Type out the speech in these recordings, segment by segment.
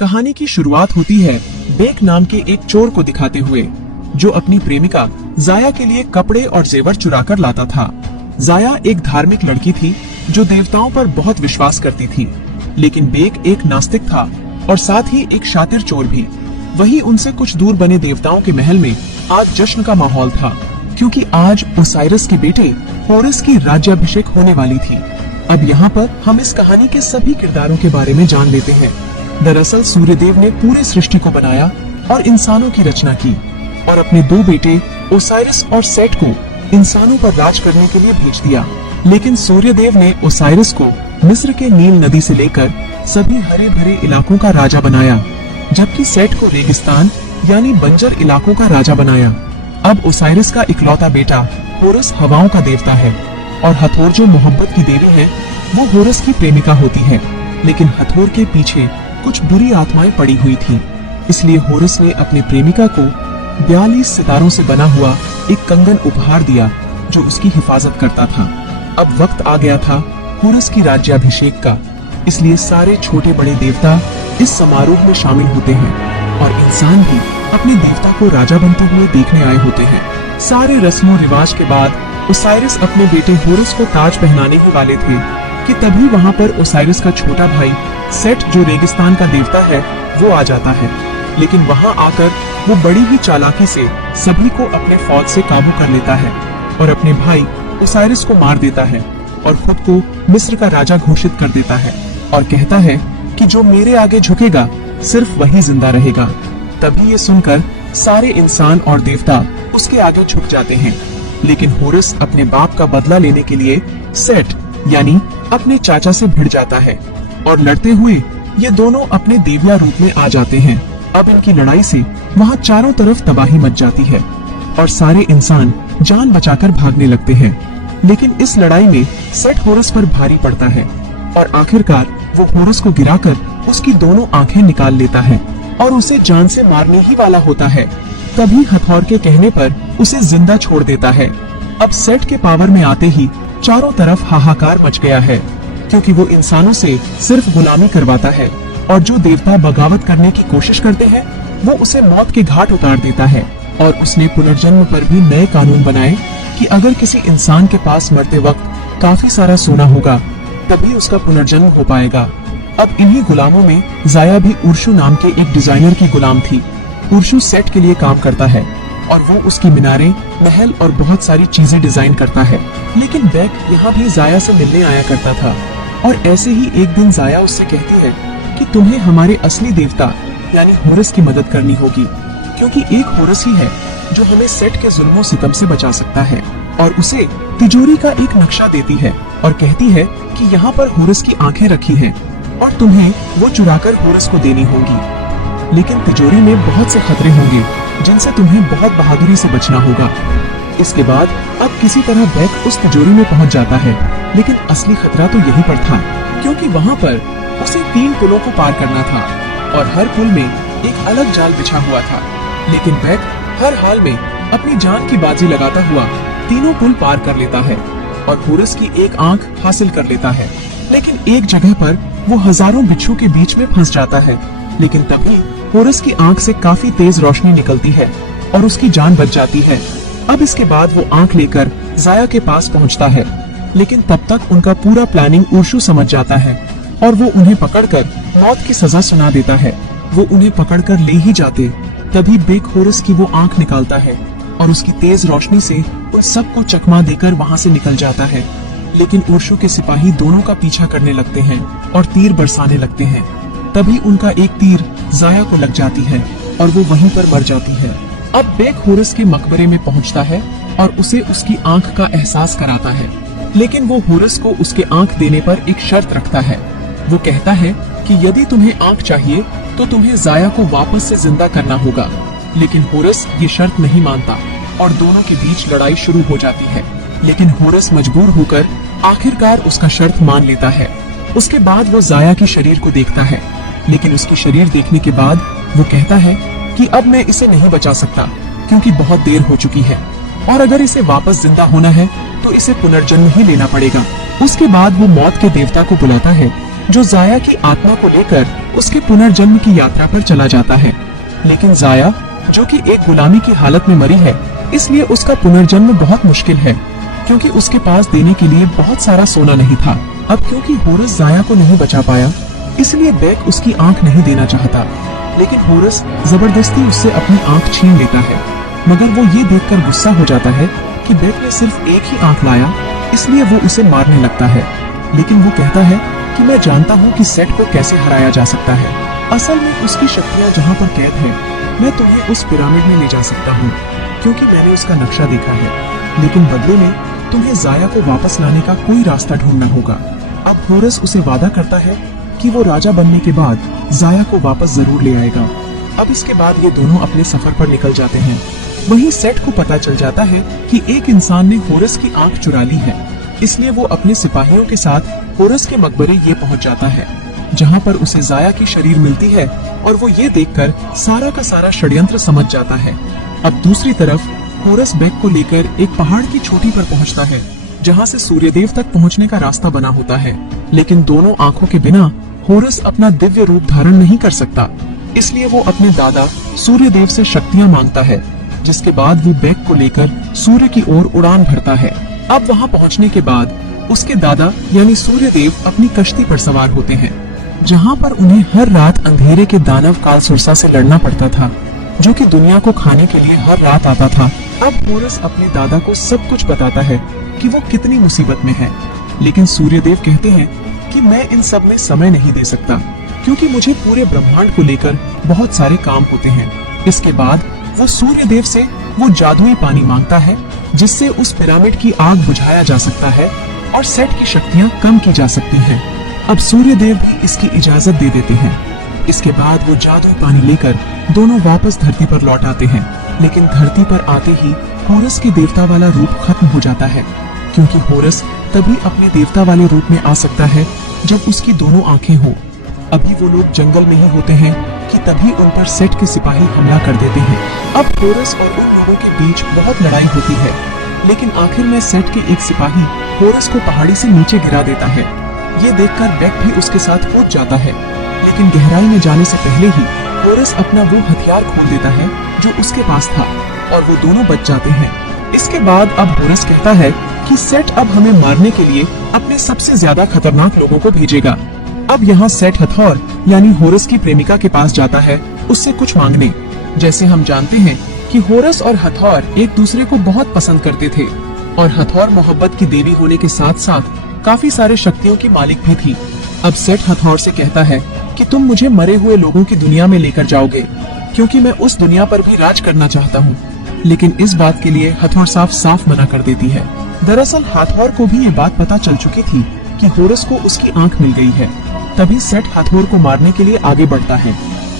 कहानी की शुरुआत होती है बेक नाम के एक चोर को दिखाते हुए, जो अपनी प्रेमिका जाया के लिए कपड़े और जेवर चुरा कर लाता था। जाया एक धार्मिक लड़की थी जो देवताओं पर बहुत विश्वास करती थी, लेकिन बेक एक नास्तिक था और साथ ही एक शातिर चोर भी। वहीं उनसे कुछ दूर बने देवताओं के महल में आज जश्न का माहौल था, क्योंकि आज ओसाइरस के बेटे होरस की राज्याभिषेक होने वाली थी। अब यहाँ पर हम इस कहानी के सभी किरदारों के बारे में जान लेते हैं। दरअसल सूर्यदेव ने पूरे सृष्टि को बनाया और इंसानों की रचना की और अपने दो बेटे ओसाइरस और सेट को इंसानों पर राज करने के लिए भेज दिया। लेकिन सूर्यदेव ने ओसाइरस को मिस्र के नील नदी से लेकर सभी हरे भरे इलाकों का राजा बनाया, जबकि सेट को रेगिस्तान यानी बंजर इलाकों का राजा बनाया। अब ओसाइरस का इकलौता बेटा होरस हवाओं का देवता है और हथौर जो मोहब्बत की देवी है, वो होरस की प्रेमिका होती है। लेकिन हथौर के पीछे कुछ बुरी आत्माएं पड़ी हुई थी, इसलिए होरस ने अपनी प्रेमिका को 42 सितारों से बना हुआ एक कंगन उपहार दिया जो उसकी हिफाजत करता था। अब वक्त आ गया था होरस की राज्याभिषेक का, इसलिए सारे छोटे बड़े देवता इस समारोह में शामिल होते हैं और इंसान भी अपने देवता को राजा बनते हुए देखने आए होते हैं। सारे रस्मों रिवाज के बाद ओसाइरस अपने बेटे होरस को ताज पहनाने ही वाले थे कि तभी वहाँ पर ओसाइरस का छोटा भाई सेट, जो रेगिस्तान का देवता है, वो आ जाता है। लेकिन वहाँ आकर वो बड़ी ही चालाकी से सभी को अपने फौज से काबू कर लेता है और अपने भाई ओसाइरस को मार देता है और खुद को मिस्र का राजा घोषित कर देता है और कहता है कि जो मेरे आगे झुकेगा सिर्फ वही जिंदा रहेगा। तभी ये सुनकर सारे इंसान और देवता उसके आगे झुक जाते हैं। लेकिन होरस अपने बाप का बदला लेने के लिए सेट यानी अपने चाचा से भिड़ जाता है और लड़ते हुए ये दोनों अपने देविया रूप में आ जाते हैं। अब इनकी लड़ाई से वहाँ चारों तरफ तबाही मच जाती है और सारे इंसान जान बचाकर भागने लगते हैं। लेकिन इस लड़ाई में सेट होरस पर भारी पड़ता है और आखिरकार वो होरस को गिराकर उसकी दोनों आंखें निकाल लेता है और उसे जान से मारने ही वाला होता है। तभी हथौर के कहने पर उसे जिंदा छोड़ देता है। अब सेट के पावर में आते ही चारों तरफ हाहाकार मच गया है, क्योंकि वो इंसानों से सिर्फ गुलामी करवाता है और जो देवता बगावत करने की कोशिश करते हैं वो उसे मौत के घाट उतार देता है। और उसने पुनर्जन्म पर भी नए कानून बनाए कि अगर किसी इंसान के पास मरते वक्त काफी सारा सोना होगा तभी उसका पुनर्जन्म हो पाएगा। अब इन्हीं गुलामों में जाया भी उर्शु नाम के एक डिजाइनर की गुलाम थी। उर्शु सेट के लिए काम करता है और वो उसकी मीनारें, महल और बहुत सारी चीजें डिजाइन करता है। लेकिन बेक यहाँ भी जाया से मिलने आया करता था और ऐसे ही एक दिन जाया उससे कहती है कि तुम्हें हमारे असली देवता यानी होरस की मदद करनी होगी, क्योंकि एक होरस ही है जो हमें सेट के जुल्मों सितम से बचा सकता है। और उसे तिजोरी का एक नक्शा देती है और कहती है कि यहाँ पर होरस की आंखें रखी हैं और तुम्हें वो चुराकर होरस को देनी होंगी। लेकिन तिजोरी में बहुत से खतरे होंगे जिनसे तुम्हें बहुत बहादुरी से बचना होगा। इसके बाद अब किसी तरह बेक उस तिजोरी में पहुँच जाता है, लेकिन असली खतरा तो यहीं पर था, क्योंकि वहाँ पर उसे 3 पुलों को पार करना था और हर पुल में एक अलग जाल बिछा हुआ था। लेकिन बेक हर हाल में अपनी जान की बाजी लगाता हुआ तीनों पुल पार कर लेता है और होरस की एक आंख हासिल कर लेता है। लेकिन एक जगह पर वो हजारों बिच्छू के बीच में फंस जाता है। लेकिन तभी होरस की आंख से काफी तेज रोशनी निकलती है और उसकी जान बच जाती है। अब इसके बाद वो आंख लेकर जाया के पास पहुंचता है, लेकिन तब तक उनका पूरा प्लानिंग उर्शु समझ जाता है और वो उन्हें पकड़कर मौत की सजा सुना देता है। वो उन्हें पकड़कर ले ही जाते तभी बेक होरस की वो आंख निकालता है और उसकी तेज रोशनी से उन सबको चकमा देकर वहाँ से निकल जाता है। लेकिन उर्शु के सिपाही दोनों का पीछा करने लगते हैं और तीर बरसाने लगते हैं। तभी उनका एक तीर जाया को लग जाती है और वो वहीं पर मर जाती है। अब बेक होरस के मकबरे में पहुँचता है और उसे उसकी आंख का एहसास कराता है, लेकिन वो होरस को उसके आंख देने पर एक शर्त रखता है। वो कहता है कि यदि तुम्हें आंख चाहिए तो तुम्हें जाया को वापस से जिंदा करना होगा। लेकिन होरस ये शर्त नहीं मानता और दोनों के बीच लड़ाई शुरू हो जाती है। लेकिन होरस मजबूर होकर आखिरकार उसका शर्त मान लेता है। उसके बाद वो जाया के शरीर को देखता है, लेकिन उसकी शरीर देखने के बाद वो कहता है कि अब मैं इसे नहीं बचा सकता, क्योंकि बहुत देर हो चुकी है और अगर इसे वापस जिंदा होना है तो इसे पुनर्जन्म ही लेना पड़ेगा। उसके बाद वो मौत के देवता को बुलाता है जो जाया की आत्मा को लेकर उसके पुनर्जन्म की यात्रा पर चला जाता है। लेकिन जाया, जो कि एक गुलामी की हालत में मरी है, इसलिए उसका पुनर्जन्म बहुत मुश्किल है, क्योंकि उसके पास देने के लिए बहुत सारा सोना नहीं था। अब क्योंकि होरस जाया को नहीं बचा पाया, इसलिए बेक उसकी आंख नहीं देना चाहता, लेकिन होरस जबरदस्ती उससे अपनी आंख छीन लेता है। मगर वो ये देखकर गुस्सा हो जाता है कि बेक ने सिर्फ एक ही आंख लाया, इसलिए वो उसे मारने लगता है। लेकिन वो कहता है कि मैं जानता हूँ कि सेट को कैसे हराया जा सकता है। असल में उसकी शक्तियाँ जहाँ पर कैद है, मैं तुम्हें उस पिरामिड में ले जा सकता हूँ, क्योंकि मैंने उसका नक्शा देखा है। लेकिन बदले में तुम्हें जाया को वापस लाने का कोई रास्ता ढूंढना होगा। अब होरस उसे वादा करता है कि वो राजा बनने के बाद जाया को वापस जरूर ले आएगा। अब इसके बाद ये दोनों अपने सफर पर निकल जाते हैं। वहीं सेट को पता चल जाता है कि एक इंसान ने होरस की आंख चुरा ली है, इसलिए वो अपने सिपाहियों के साथ होरस के मकबरे ये पहुंच जाता है, जहां पर उसे जाया की शरीर मिलती है और वो ये देखकर सारा का सारा षड्यंत्र समझ जाता है। अब दूसरी तरफ होरस बेक को लेकर एक पहाड़ की चोटी पर पहुंचता है, जहां से सूर्यदेव तक पहुंचने का रास्ता बना होता है। लेकिन दोनों आंखों के बिना होरस अपना दिव्य रूप धारण नहीं कर सकता, इसलिए वो अपने दादा सूर्यदेव से शक्तियां मांगता है, जिसके बाद वो बेक को लेकर सूर्य की ओर उड़ान भरता है। अब वहां पहुंचने के बाद उसके दादा यानी सूर्यदेव अपनी कश्ती पर सवार होते हैं, जहां पर उन्हें हर रात अंधेरे के दानव कालसुरसा से लड़ना पड़ता था, जो कि दुनिया को खाने के लिए हर रात आता था। अब होरस अपने दादा को सब कुछ बताता है कि वो कितनी मुसीबत में है, लेकिन सूर्यदेव कहते हैं कि मैं इन सब में समय नहीं दे सकता, क्योंकि मुझे पूरे ब्रह्मांड को लेकर बहुत सारे काम होते हैं। इसके बाद वो सूर्यदेव से वो जादुई पानी मांगता है, जिससे उस पिरामिड की आग बुझाया जा सकता है और सेट की शक्तियां कम की जा सकती हैं। अब सूर्यदेव भी इसकी इजाजत दे देते हैं। इसके बाद वो जादुई पानी लेकर दोनों वापस धरती पर लौट आते हैं, लेकिन धरती पर आते ही होरस की देवता वाला रूप खत्म हो जाता है, क्योंकि होरस तभी अपने देवता वाले रूप में आ सकता है जब उसकी दोनों आंखें हो। अभी वो लोग जंगल में ही होते हैं कि तभी उन पर सेट के सिपाही हमला कर देते हैं। अब होरस और उन लोगों के बीच बहुत लड़ाई होती है, लेकिन आखिर में सेट के एक सिपाही होरस को पहाड़ी से नीचे गिरा देता है। ये देखकर बेक भी उसके साथ कूद जाता है, लेकिन गहराई में जाने से पहले ही होरस अपना वो हथियार खोल देता है जो उसके पास था, और वो दोनों बच जाते हैं। इसके बाद अब होरस कहता है कि सेट अब हमें मारने के लिए अपने सबसे ज्यादा खतरनाक लोगों को भेजेगा। अब यहाँ सेट हथौर यानी होरस की प्रेमिका के पास जाता है उससे कुछ मांगने। जैसे हम जानते हैं कि होरस और हथौर एक दूसरे को बहुत पसंद करते थे, और हथौर मोहब्बत की देवी होने के साथ साथ काफी सारे शक्तियों की मालिक भी थी। अब सेट हथौर से कहता है कि तुम मुझे मरे हुए लोगों की दुनिया में लेकर जाओगे, क्योंकि मैं उस दुनिया पर भी राज करना चाहता हूँ। लेकिन इस बात के लिए हथौर साफ मना कर देती है। दरअसल हथौर को भी ये बात पता चल चुकी थी कि होरस को उसकी आंख मिल गई है। तभी सेट हथौर को मारने के लिए आगे बढ़ता है,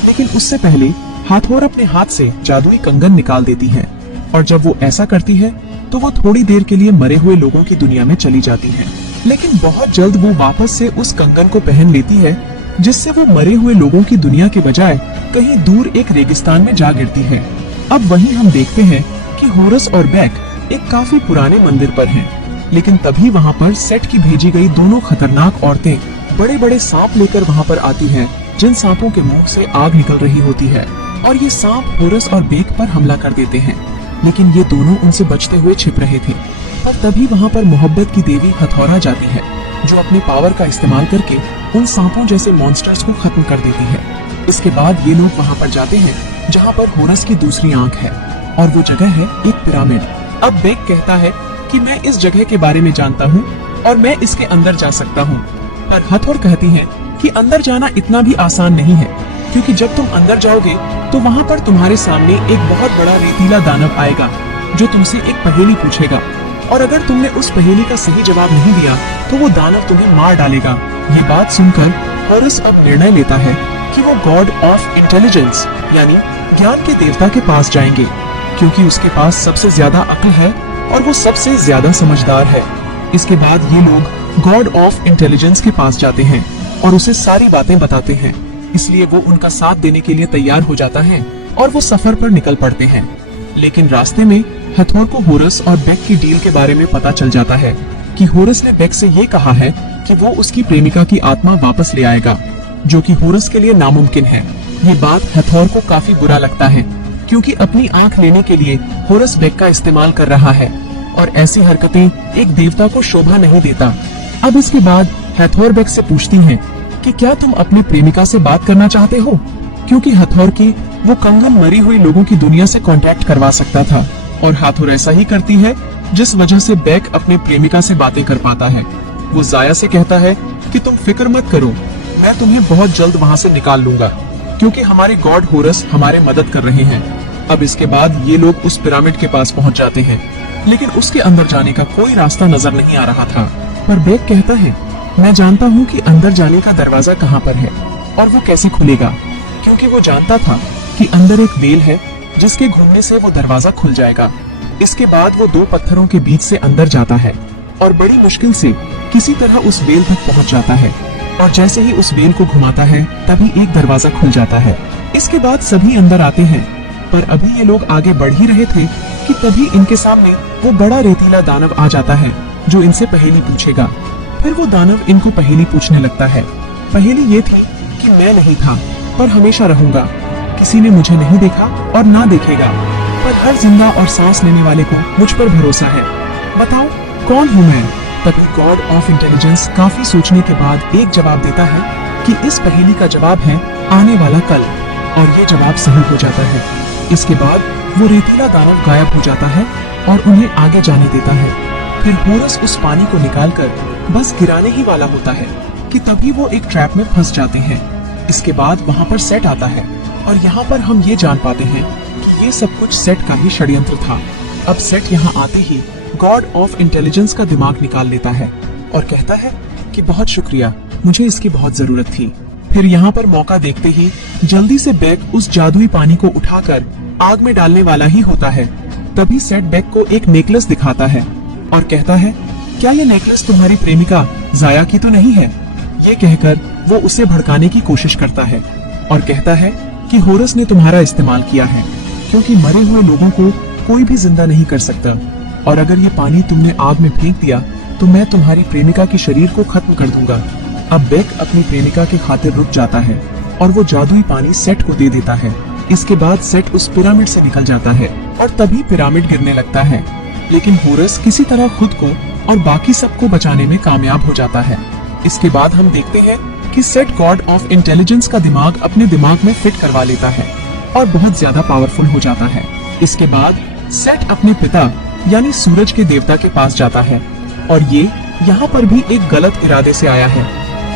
लेकिन उससे पहले हथौर अपने हाथ से जादुई कंगन निकाल देती है, और जब वो ऐसा करती है तो वो थोड़ी देर के लिए मरे हुए लोगों की दुनिया में चली जाती है। लेकिन बहुत जल्द वो वापस से उस कंगन को पहन लेती है, जिससे वो मरे हुए लोगों की दुनिया के बजाय कहीं दूर एक रेगिस्तान में जा गिरती है। अब वहीं हम देखते हैं कि होरस और बेक एक काफी पुराने मंदिर पर हैं, लेकिन तभी वहाँ पर सेट की भेजी गई दोनों खतरनाक औरतें बड़े बड़े सांप लेकर वहाँ पर आती हैं, जिन सांपों के मुंह से आग निकल रही होती है, और ये सांप होरस और बेक पर हमला कर देते हैं। लेकिन ये दोनों उनसे बचते हुए छिप रहे थे। पर तभी वहाँ पर मोहब्बत की देवी हथौरा जाती है, जो अपने पावर का इस्तेमाल करके उन सांपों जैसे मॉन्स्टर्स को खत्म कर देती है। इसके बाद ये लोग वहाँ पर जाते हैं जहाँ पर होरस की दूसरी आंख है, और वो जगह है एक पिरामिड। अब बेक कहता है कि मैं इस जगह के बारे में जानता हूँ और मैं इसके अंदर जा सकता हूँ, पर हथौर कहती है कि अंदर जाना इतना भी आसान नहीं है, क्योंकि जब तुम अंदर जाओगे तो वहाँ पर तुम्हारे सामने एक बहुत बड़ा रेतीला दानव आएगा, जो तुमसे एक पहेली पूछेगा, और अगर तुमने उस पहेली का सही जवाब नहीं दिया तो वो दानव तुम्हें मार डालेगा। ये बात सुनकर होरस अब निर्णय लेता है कि वो गॉड ऑफ इंटेलिजेंस यानी ज्ञान के देवता के पास जाएंगे, क्योंकि उसके पास सबसे ज्यादा अक्ल है और वो सबसे ज्यादा समझदार है। इसके बाद ये लोग गॉड ऑफ इंटेलिजेंस के पास जाते हैं और उसे सारी बातें बताते हैं, इसलिए वो उनका साथ देने के लिए तैयार हो जाता है और वो सफर पर निकल पड़ते हैं। लेकिन रास्ते में हथौर को होरस और बेक की डील के बारे में पता चल जाता है कि होरस ने बेक से ये कहा है कि वो उसकी प्रेमिका की आत्मा वापस ले आएगा, जो कि होरस के लिए नामुमकिन है। ये बात हथौर को काफी बुरा लगता है, क्योंकि अपनी आंख लेने के लिए होरस बेक का इस्तेमाल कर रहा है और ऐसी हरकतें एक देवता को शोभा नहीं देता। अब इसके बाद हथौर बेक से पूछती हैं कि क्या तुम अपनी प्रेमिका से बात करना चाहते हो, क्योंकि हथौर की वो कंगन मरी हुई लोगों की दुनिया से कांटेक्ट करवा सकता था और हाथोर ऐसा ही करती है, जिस वजह से बेक अपने प्रेमिका से बातें कर पाता है। वो जाया से कहता है कि तुम फिक्र मत करो, मैं तुम्हें बहुत जल्द वहाँ से निकाल लूंगा, क्योंकि हमारे गॉड होरस हमारे मदद कर रहे हैं। अब इसके बाद ये लोग उस पिरामिड के पास पहुँच जाते हैं, लेकिन उसके अंदर जाने का कोई रास्ता नजर नहीं आ रहा था। पर बेक कहता है, मैं जानता हूँ कि अंदर जाने का दरवाजा कहाँ पर है और वो कैसे खुलेगा, क्योंकि वो जानता था कि अंदर एक वेल है जिसके घूमने से वो दरवाजा खुल जाएगा। इसके बाद वो दो पत्थरों के बीच से अंदर जाता है और बड़ी मुश्किल से किसी तरह उस वेल तक पहुंच जाता है और जैसे ही उस वेल को घुमाता है तभी एक दरवाजा खुल जाता है। इसके बाद सभी अंदर आते हैं, पर अभी ये लोग आगे बढ़ ही रहे थे कि तभी इनके सामने वो बड़ा रेतीला दानव आ जाता है जो इनसे पहेली पूछेगा। फिर वो दानव इनको पहेली पूछने लगता है। पहेली ये थी कि मैं नहीं था पर हमेशा रहूंगा, किसी ने मुझे नहीं देखा और ना देखेगा, पर हर जिंदा और सांस लेने वाले को मुझ पर भरोसा है, बताओ कौन हूँ मैं। तभी गॉड ऑफ इंटेलिजेंस काफी सोचने के बाद एक जवाब देता है कि इस पहेली का जवाब है आने वाला कल, और ये जवाब सही हो जाता है। इसके बाद वो रेतीला दानव गायब हो जाता है और उन्हें आगे जाने देता है। फिर होरस उस पानी को निकालकर बस गिराने ही वाला होता है कि तभी वो एक ट्रैप में फंस जाते हैं। इसके बाद वहाँ पर सेट आता है और यहाँ पर हम ये जान पाते हैं कि ये सब कुछ सेट का ही षड्यंत्र था। अब सेट यहाँ आते ही गॉड ऑफ इंटेलिजेंस का दिमाग निकाल लेता है और कहता है कि बहुत शुक्रिया, मुझे इसकी बहुत जरूरत थी। फिर यहाँ पर मौका देखते ही जल्दी से बेक उस जादुई पानी को उठाकर आग में डालने वाला ही होता है। तभी सेट बेक को एक नेकलेस दिखाता है और कहता है, क्या ये नेकलेस तुम्हारी प्रेमिका जाया की तो नहीं है? ये कहकर वो उसे भड़काने की कोशिश करता है और कहता है कि होरस ने तुम्हारा इस्तेमाल किया है, क्योंकि मरे हुए लोगों को कोई भी जिंदा नहीं कर सकता, और अगर ये पानी तुमने आग में फेंक दिया तो मैं तुम्हारी प्रेमिका के शरीर को खत्म कर दूंगा। अब बेक अपनी प्रेमिका के खातिर रुक जाता है और वो जादुई पानी सेट को दे देता है। इसके बाद सेट उस पिरामिड से निकल जाता है और तभी पिरामिड गिरने लगता है, लेकिन होरस किसी तरह खुद को और बाकी सबको बचाने में कामयाब हो जाता है। इसके बाद हम देखते हैं कि सेट गॉड ऑफ इंटेलिजेंस का दिमाग अपने दिमाग में फिट करवा लेता है और बहुत ज्यादा पावरफुल हो जाता है। इसके बाद सेट अपने पिता यानी सूरज के देवता के पास जाता है और ये यहाँ पर भी एक गलत इरादे से आया है,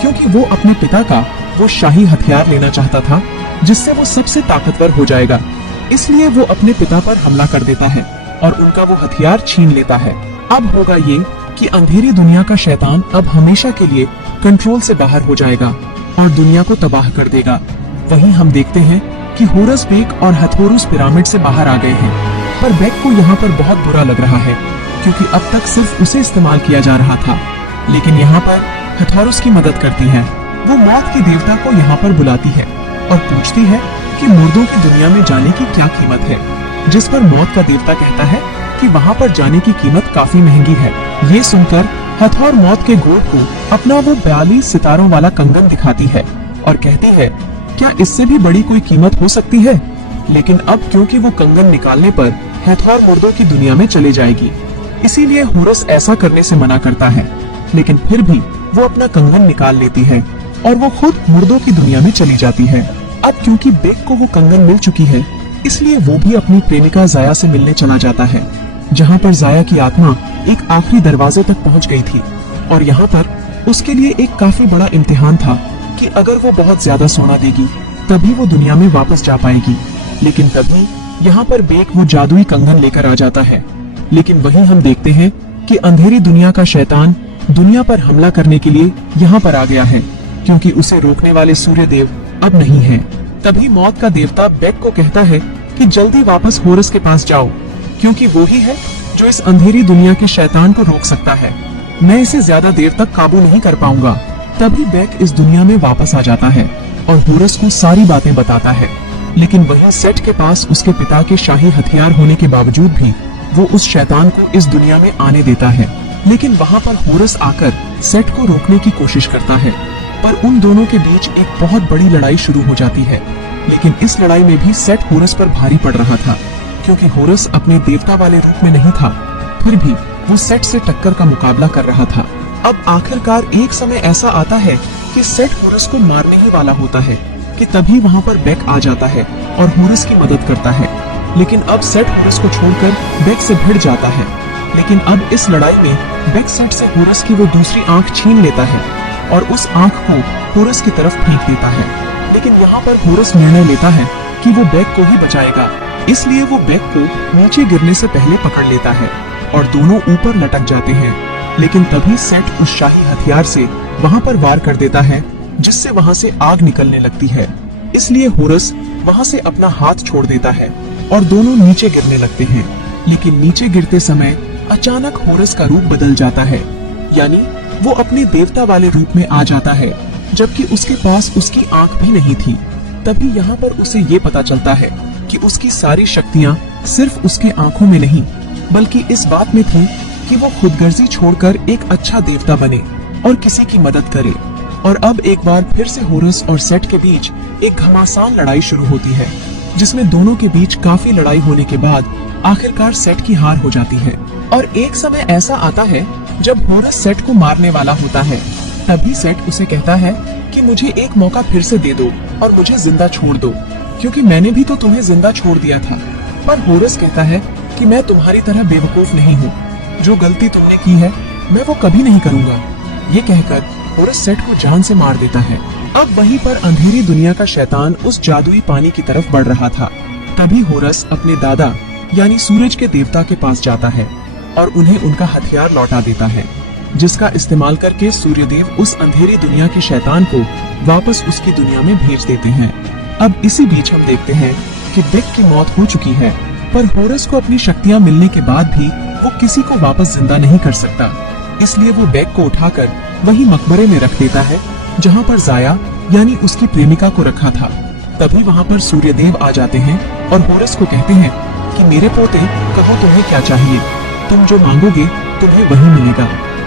क्योंकि वो अपने पिता का वो शाही हथियार लेना चाहता था जिससे वो सबसे ताकतवर हो जाएगा। इसलिए वो अपने पिता पर हमला कर देता है और उनका वो हथियार छीन लेता है। अब होगा ये कि अंधेरी दुनिया का शैतान अब हमेशा के लिए कंट्रोल से बाहर हो जाएगा और दुनिया को तबाह कर देगा। वहीं हम देखते हैं कि होरस बेक और हथौरुस पिरामिड से बाहर आ गए हैं, पर बेक को यहाँ पर बहुत बुरा लग रहा है, क्योंकि अब तक सिर्फ उसे इस्तेमाल किया जा रहा था। लेकिन यहाँ पर हथौरुस की मदद करती है। वो मौत के देवता को यहाँ पर बुलाती है और पूछती है कि मुर्दों की दुनिया में जाने की क्या कीमत है, जिस पर मौत का देवता कहता है कि वहाँ पर जाने की कीमत काफी महंगी है। ये सुनकर हथौर मौत के गोद को अपना वो 42 सितारों वाला कंगन दिखाती है और कहती है, क्या इससे भी बड़ी कोई कीमत हो सकती है? लेकिन अब क्योंकि वो कंगन निकालने पर हथौर मुर्दों की दुनिया में चले जाएगी, इसीलिए होरस ऐसा करने से मना करता है। लेकिन फिर भी वो अपना कंगन निकाल लेती है और वो खुद मुर्दों की दुनिया में चली जाती है। अब क्योंकि बेक को वो कंगन मिल चुकी है, इसलिए वो भी अपनी प्रेमिका जाया से मिलने चला जाता है, जहाँ पर जाया की आत्मा एक आखिरी दरवाजे तक पहुँच गई थी और यहाँ पर उसके लिए एक काफी बड़ा इम्तिहान था कि अगर वो बहुत ज्यादा सोना देगी तभी वो दुनिया में वापस जा पाएगी। लेकिन तभी यहाँ पर बेक वो जादुई कंगन लेकर आ जाता है। लेकिन वहीं हम देखते हैं कि अंधेरी दुनिया का शैतान दुनिया पर हमला करने के लिए यहाँ पर आ गया है, क्योंकि उसे रोकने वाले सूर्य देव अब नहीं है। तभी मौत का देवता बेक को कहता है कि जल्दी वापस होरस के पास जाओ, क्योंकि वो ही है जो इस अंधेरी दुनिया के शैतान को रोक सकता है। मैं इसे ज्यादा देर तक काबू नहीं कर पाऊंगा। तभी बेक इस दुनिया में वापस आ जाता है और होरस को सारी बातें बताता है। लेकिन वहीं सेट के पास उसके पिता के शाही हथियार होने के बावजूद भी वो उस शैतान को इस दुनिया में आने देता है लेकिन वहाँ पर होरस आकर सेट को रोकने की कोशिश करता है, पर उन दोनों के बीच एक बहुत बड़ी लड़ाई शुरू हो जाती है। लेकिन इस लड़ाई में भी सेट होरस पर भारी पड़ रहा था, क्योंकि होरस अपने देवता वाले रूप में नहीं था। फिर भी वो सेट से टक्कर का मुकाबला कर रहा था। अब आखिरकार एक समय ऐसा आता है कि सेट होरस को मारने ही वाला होता है कि तभी वहाँ पर बेक आ जाता है और होरस की मदद करता है। लेकिन अब सेट होरस को छोड़कर बेक से भिड़ जाता है। लेकिन अब इस लड़ाई में बेक सेट से होरस की वो दूसरी आंख छीन लेता है और उस आंख को होरस की तरफ फेंक देता है। लेकिन यहाँ पर होरस निर्णय लेता है कि वो बेक को ही बचाएगा, इसलिए वो बेक को नीचे गिरने से पहले पकड़ लेता है और दोनों ऊपर लटक जाते हैं। लेकिन तभी सेट उस शाही हथियार से वहाँ पर वार कर देता है, जिससे वहाँ से आग निकलने लगती है। इसलिए होरस वहाँ से अपना हाथ छोड़ देता है और दोनों नीचे गिरने लगते हैं। लेकिन नीचे गिरते समय अचानक होरस का रूप बदल जाता है, यानी वो अपने देवता वाले रूप में आ जाता है, जबकि उसके पास उसकी आंख भी नहीं थी। तभी यहाँ पर उसे ये पता चलता है कि उसकी सारी शक्तियाँ सिर्फ उसके आंखों में नहीं, बल्कि इस बात में थी कि वो खुदगर्जी छोड़कर एक अच्छा देवता बने और किसी की मदद करे। और अब एक बार फिर से होरस और सेट के बीच एक घमासान लड़ाई शुरू होती है, जिसमें दोनों के बीच काफी लड़ाई होने के बाद आखिरकार सेट की हार हो जाती है। और एक समय ऐसा आता है जब होरस सेट को मारने वाला होता है। तभी सेट उसे कहता है कि मुझे एक मौका फिर से दे दो और मुझे जिंदा छोड़ दो, क्योंकि मैंने भी तो तुम्हें जिंदा छोड़ दिया था। पर होरस कहता है कि मैं तुम्हारी तरह बेवकूफ नहीं हूँ, जो गलती तुमने की है मैं वो कभी नहीं करूँगा। ये कहकर होरस सेट को जान से मार देता है। अब वहीं पर अंधेरी दुनिया का शैतान उस जादुई पानी की तरफ बढ़ रहा था। तभी होरस अपने दादा यानी सूरज के देवता के पास जाता है और उन्हें उनका हथियार लौटा देता है, जिसका इस्तेमाल करके सूर्यदेव उस अंधेरी दुनिया के शैतान को वापस उसकी दुनिया में भेज देते हैं। अब इसी बीच हम देखते हैं कि बेक की मौत हो चुकी है, पर होरस को अपनी शक्तियां मिलने के बाद भी वो किसी को वापस जिंदा नहीं कर सकता। इसलिए वो बेक को उठाकर वही मकबरे में रख देता है जहाँ पर जाया यानी उसकी प्रेमिका को रखा था। तभी वहाँ पर सूर्यदेव आ जाते हैं और होरस को कहते हैं कि मेरे पोते, कहो तुम्हें क्या चाहिए, तुम जो मांगोगे तुम्हें वही मिलेगा।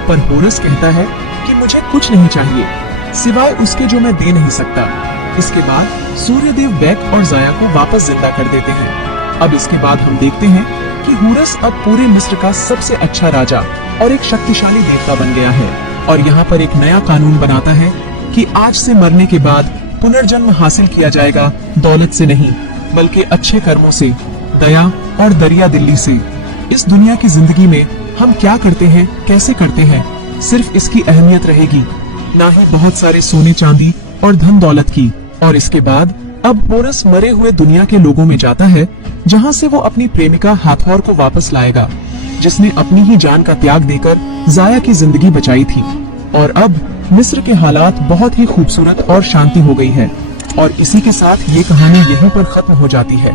पर होरस कहता है कि मुझे कुछ नहीं चाहिए सिवाय उसके जो मैं दे नहीं सकता। इसके बाद सूर्यदेव बेक और जाया को वापस जिंदा कर देते हैं। अब इसके बाद हम देखते हैं कि होरस अब पूरे मिस्र का सबसे अच्छा राजा और एक शक्तिशाली देवता बन गया है और यहाँ पर एक नया कानून बनाता है कि आज से मरने के बाद पुनर्जन्म हासिल किया जाएगा दौलत से नहीं, बल्कि अच्छे कर्मों से, दया और दरिया दिल्ली से। इस दुनिया की जिंदगी में हम क्या करते हैं, कैसे करते हैं, सिर्फ इसकी अहमियत रहेगी, ना ही बहुत सारे सोने चांदी और धन दौलत की। और इसके बाद अब होरस मरे हुए दुनिया के लोगों में जाता है, जहाँ से वो अपनी प्रेमिका हाथौर को वापस लाएगा, जिसने अपनी ही जान का त्याग देकर जाया की जिंदगी बचाई थी। और अब मिस्र के हालात बहुत ही खूबसूरत और शांति हो गई है। और इसी के साथ ये कहानी यहीं पर खत्म हो जाती है।